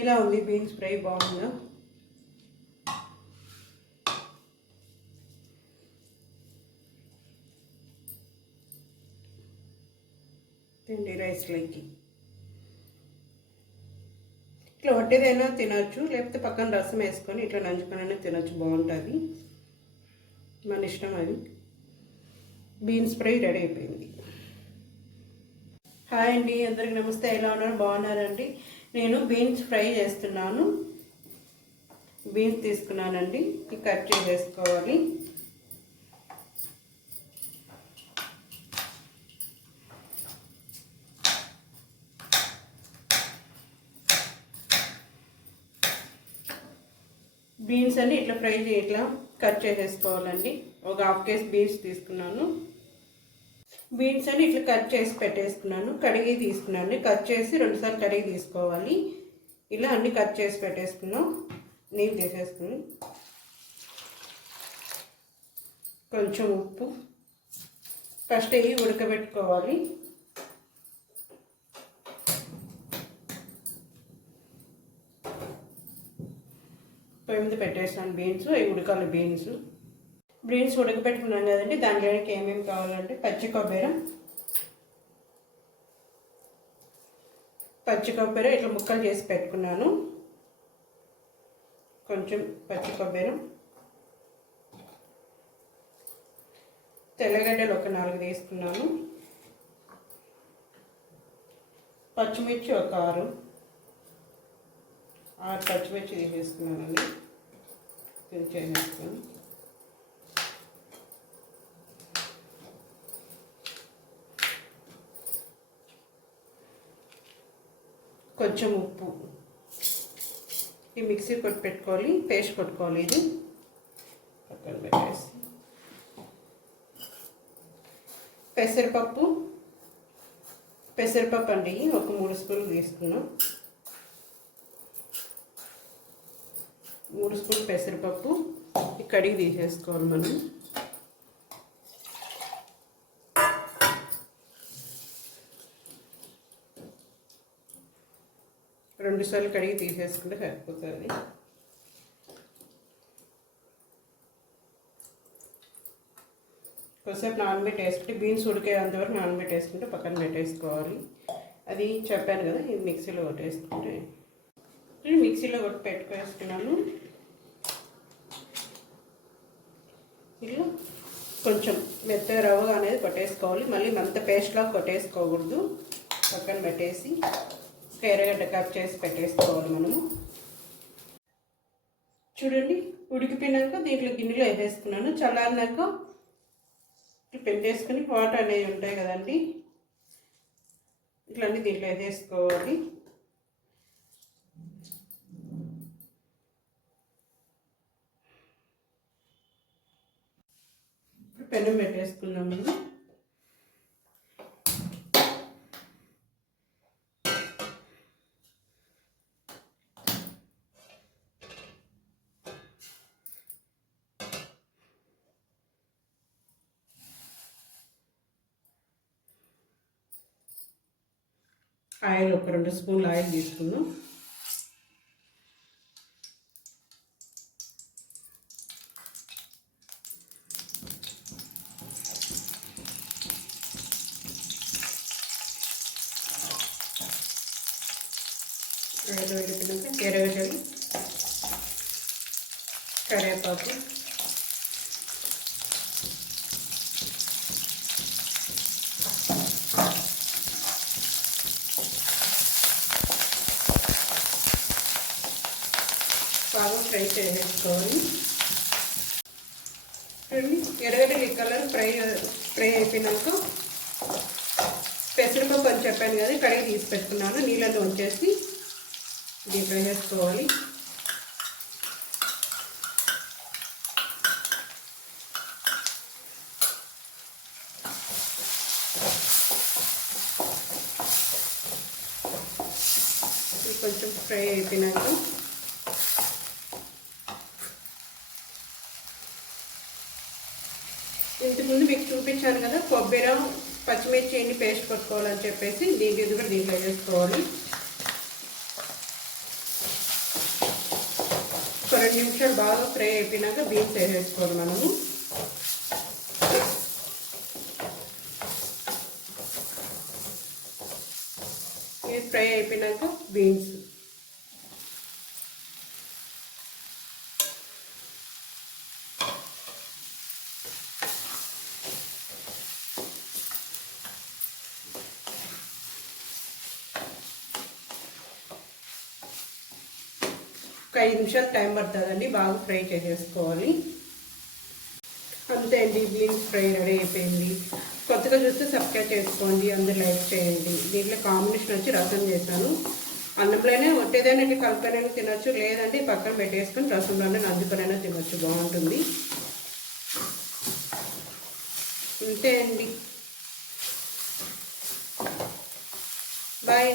ఎలా ఉంది beans fry? బాగుందా? తిండి రైస్లోకి ఇట్లా వడ్డేదైనా తినచ్చు, లేకపోతే పక్కన రసం వేసుకొని ఇట్లా నంచుకొనైనా తినచ్చు, బాగుంటుంది. మన ఇష్టం అది. బీన్స్ ఫ్రై రెడీ అయిపోయింది. హాయ్ అండి, అందరికి నమస్తే. ఎలా ఉన్నారు? బాగున్నారండి? నేను బీన్స్ ఫ్రై చేస్తున్నాను. బీన్స్ తీసుకున్నానండి, కట్ చేసేసుకోవాలి. బీన్స్ అన్ని ఇట్లా ఇట్లా కట్ చేసేసుకోవాలండి. ఒక హాఫ్ కేజీ బీన్స్ తీసుకున్నాను. బీన్స్ అన్ని ఇట్లా కట్ చేసి పెట్టేసుకున్నాను. కడిగి తీసుకున్నాను. కట్ చేసి 2 సార్లు కడిగి తీసుకోవాలి. ఇలా అన్ని కట్ చేసి పెట్టేసుకున్నాం. నీళ్ళు తీసేసుకుని కొంచెం ఉప్పు, ఫస్ట్ ఇవి ఉడకబెట్టుకోవాలి. పొయ్యి మీద పెట్టేసాను బీన్స్. అవి ఉడకాలి. బీన్స్ ఉడకబెట్టుకున్నాను కదండి. దాంట్లోకి ఏమేమి కావాలంటే పచ్చి కొబ్బరి ఇట్లా ముక్కలు చేసి పెట్టుకున్నాను. కొంచెం పచ్చి కొబ్బరి, తెల్లగడ్డలు ఒక 4 తీసుకున్నాను. పచ్చిమిర్చి ఒక 6 పచ్చిమిర్చి తీసేసుకున్నానండి. చేసేసుకుని కొంచెం ఉప్పు. ఈ మిక్సీ కొట్టి పెట్టుకోవాలి, పేస్ట్ కొట్టుకోవాలి. ఇది పక్కన పెట్టేసి పెసరపప్పు అండి ఒక 3 స్పూన్లు తీసుకున్నాం. 3 స్పూన్లు పెసరపప్పు కడిగి తీసేసుకోవాలి మనం. రెండు సార్లు కడిగి తీసేసుకుంటే సరిపోతుంది. కొద్దిసేపు నానబెట్టేసుకుంటే బీన్స్ ఉడికేంతవరకు నానబెట్టేసుకుంటే పక్కన పెట్టేసుకోవాలి. అది చెప్పాను కదా, ఇది మిక్సీలో కొట్టేసుకుంటే. మిక్సీలో కొట్టి పెట్టుకేసుకున్నాను. ఇలా కొంచెం మెత్తగా రవ్వగా అనేది కొట్టేసుకోవాలి. మళ్ళీ అంత పేస్ట్లా కొట్టేసుకోకూడదు. పక్కన పెట్టేసి ఎర్రగడ్డ కట్ చేసి పెట్టేసుకోవాలి మనము. చూడండి, ఉడికిపోయినాక దీంట్లో గిన్నెలో వేసేసుకున్నాను. చల్లారినాక పెట్టేసుకుని వాటర్ అనేవి ఉంటాయి కదండి, ఇట్లా అన్నీ దీంట్లో వేసేసుకోవాలి. పెనం పెట్టేసుకున్నాము. ఆయిల్ ఒక 2 స్పూన్లు ఆయిల్ తీసుకున్నాం. ఆయిల్ వేడిపోయాక ఎర్రగడ్డలు, కరివేపాకు, బాగా ఫ్రై చేసేసుకోవాలి. ఎర్రగడ్డలు ఈ కలర్ ఫ్రై అయిపోయినాక పెసరపప్పు అని చెప్పాను కదా, కడిగి తీసి పెట్టుకున్నాను. నీళ్ళలో ఉంచేసి దీంట్లో వేసుకోవాలి. కొంచెం ఫ్రై అయిపోయినాక ఇంతకుముందు మీకు చూపించాను కదా, కొబ్బరి పచ్చిమిర్చి ఎన్ని పేస్ట్ కొట్టుకోవాలని చెప్పేసి దీంట్లో వేసుకోవాలి. 2 నిమిషాలు బాగా ఫ్రై అయిపోయినాక బీన్స్ వేసేసుకోవాలి మనము. ఇది ఫ్రై అయిపోయినాక బీన్స్ ఒక 5 నిమిషాలు టైం పడుతుందండి, బాగా ఫ్రై చేసేసుకోవాలి. అంతే అండి, బీన్స్ ఫ్రై రెడీ అయిపోయింది. కొత్తగా చూస్తే సబ్స్క్రైబ్ చేసుకోండి, అందరూ లైక్ చేయండి. దీంట్లో కాంబినేషన్ వచ్చి రసం చేశాను. అన్నంలోనే ఒట్టేదైనా ఇట్లా కలుపుకొనైనా తినొచ్చు, లేదంటే పక్కన పెట్టేసుకొని రసంలోనే నందుకొనైనా తినొచ్చు, బాగుంటుంది. అంతే అండి, బాయ్.